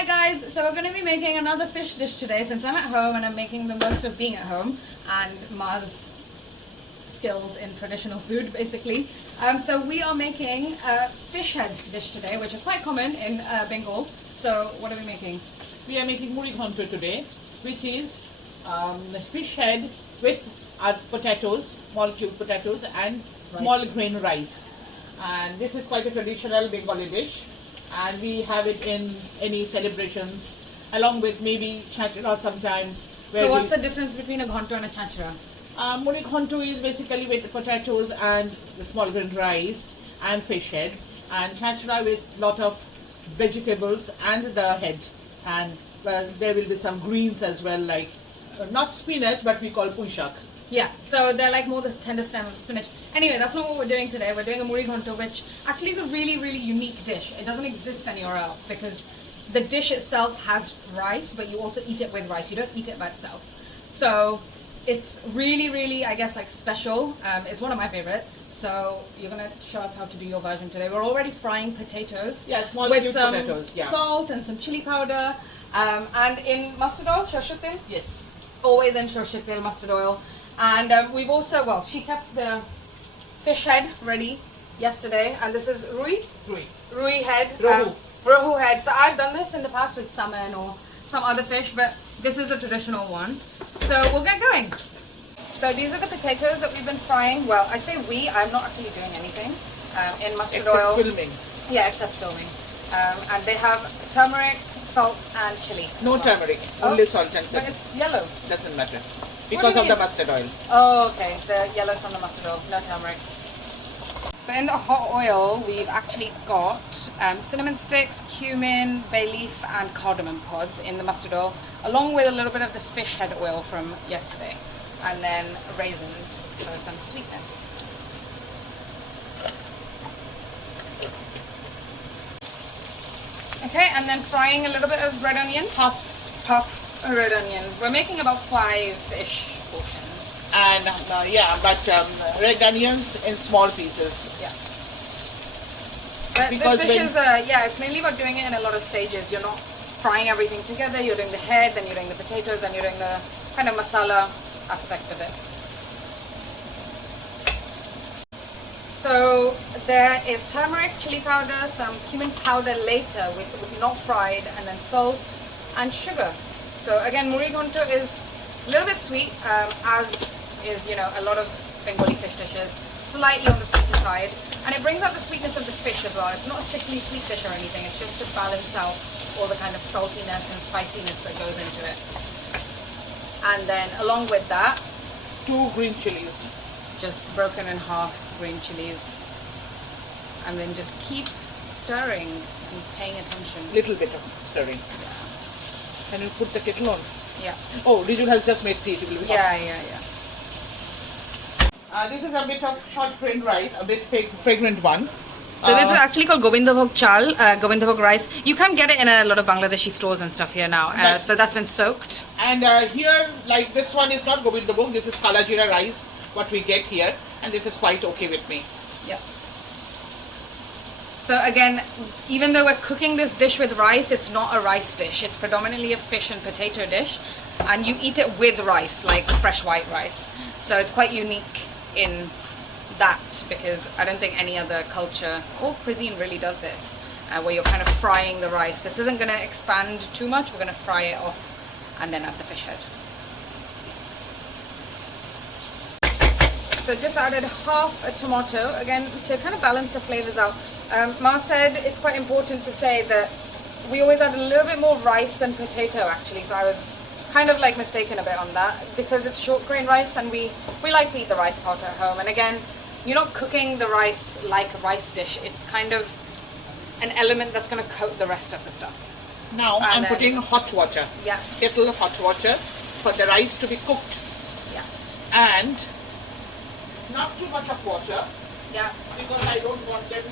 Hi guys, so we're going to be making another fish dish today since I'm at home and I'm making the most of being at home and Ma's skills in traditional food basically. So we are making a fish head dish today, which is quite common in Bengal. So what are we making? We are making Muri Ghonto today, which is fish head with potatoes, small cube potatoes and small grain rice. And this is quite a traditional Bengali dish. And we have it in any celebrations along with maybe chachra sometimes. So what's the difference between a ghonto and a chachra? Muri Ghonto is basically with the potatoes and the small grain rice and fish head, and chachra with lot of vegetables and the head, and there will be some greens as well, like not spinach but we call puishak. Yeah, so they're like more the tender stem of spinach. Anyway, that's not what we're doing today. We're doing a Muri Ghonto, which actually is a really, really unique dish. It doesn't exist anywhere else because the dish itself has rice, but you also eat it with rice. You don't eat it by itself. So it's really, really, I guess, like special. It's one of my favorites. So you're going to show us how to do your version today. We're already frying potatoes. Yeah, small with some potatoes, yeah. salt and some chili powder. And in mustard oil, shorshatil. Yes. Always in shorshatil, mustard oil. And we've also, well, she kept the fish head ready yesterday, and this is Rui head, Rohu head. So I've done this in the past with salmon or some other fish, but this is a traditional one. So we'll get going. So these are the potatoes that we've been frying. Well, I say we, I'm not actually doing anything in mustard oil. Except filming. Yeah, except filming. And they have turmeric, salt, and chili. No turmeric, only salt and pepper. But it's yellow. Doesn't matter. Because of the mustard oil. Oh, okay. The yellow's from the mustard oil, no turmeric. So in the hot oil, we've actually got cinnamon sticks, cumin, bay leaf, and cardamom pods in the mustard oil, along with a little bit of the fish head oil from yesterday, and then raisins for some sweetness. Okay, and then frying a little bit of red onion. Puff. A red onion. We're making about 5-ish portions. And red onions in small pieces. Yeah. But this dish is, it's mainly about doing it in a lot of stages. You're not frying everything together. You're doing the head, then you're doing the potatoes, then you're doing the kind of masala aspect of it. So there is turmeric, chili powder, some cumin powder later with not fried, and then salt and sugar. So again, Muri Ghonto is a little bit sweet, as is, a lot of Bengali fish dishes, slightly on the sweeter side. And it brings out the sweetness of the fish as well. It's not a sickly sweet dish or anything, it's just to balance out all the kind of saltiness and spiciness that goes into it. And then along with that, 2 green chilies. Just broken in half green chilies. And then just keep stirring and paying attention. Little bit of stirring. Yeah. Can you put the kettle on? Yeah. Oh, Rijul has just made tea. It will be yeah. This is a bit of short grain rice, a bit fragrant one. So this is actually called Govindabhog chal, Govindabhog rice. You can get it in a lot of Bangladeshi stores and stuff here now. So that's been soaked. And here, like this one is not Govindabhog, this is Kala Jeera rice, what we get here. And this is quite okay with me. Yeah. So again, even though we're cooking this dish with rice, it's not a rice dish. It's predominantly a fish and potato dish. And you eat it with rice, like fresh white rice. So it's quite unique in that because I don't think any other culture or cuisine really does this, where you're kind of frying the rice. This isn't going to expand too much. We're going to fry it off and then add the fish head. So just added half a tomato, again, to kind of balance the flavors out. Ma said it's quite important to say that we always add a little bit more rice than potato actually, so I was kind of like mistaken a bit on that because it's short grain rice and we like to eat the rice part at home. And again, you're not cooking the rice like a rice dish, it's kind of an element that's going to coat the rest of the stuff. Now I'm putting hot water, kettle of hot water for the rice to be cooked. Yeah. And not too much of water. Yeah. Because I don't want them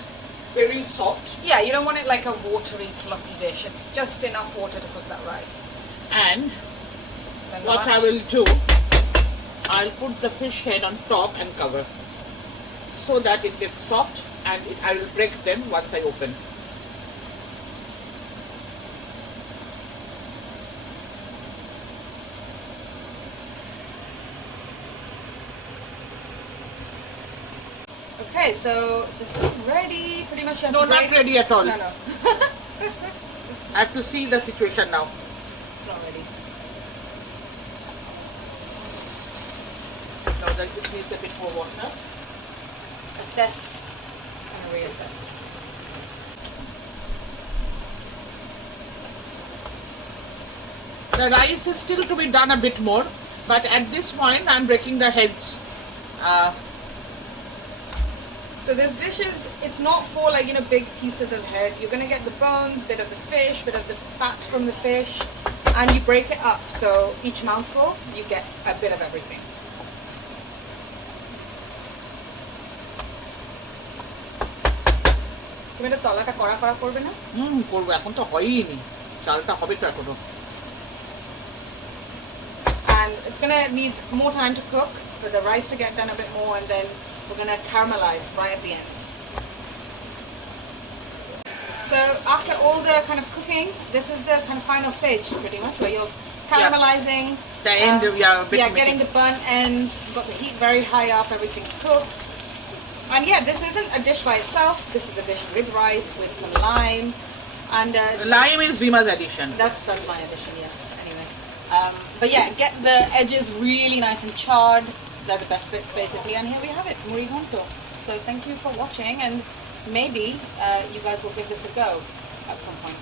very soft. Yeah, you don't want it like a watery, sloppy dish. It's just enough water to cook that rice. And what I will do, I'll put the fish head on top and cover so that it gets soft, and I will break them once I open. Okay, so this is ready. Pretty much just No, not ready at all. No, no. I have to see the situation now. It's not ready. Now that it needs a bit more water. Assess and reassess. The rice is still to be done a bit more, but at this point I'm breaking the heads. So this dish is, it's not for like, big pieces of head. You're going to get the bones, bit of the fish, bit of the fat from the fish, and you break it up. So each mouthful, you get a bit of everything. তুমি এটা তলাটা কড়া কড়া করবে না? করবো, এখন তো হয়ইনি, চালটা হবে তো এখনো। And it's gonna need more time to cook for the rice to get done a bit more, and then we're gonna caramelize right at the end. So after all the kind of cooking, this is the kind of final stage pretty much, where you're caramelizing. The end, getting the burnt ends, got the heat very high up, everything's cooked. And yeah, this isn't a dish by itself. This is a dish with rice, with some lime, and lime is Rima's addition. That's my addition, yes. Anyway, but yeah, get the edges really nice and charred. They're the best bits, basically. And here we have it, Muri Ghonto. So thank you for watching, and maybe you guys will give this a go at some point.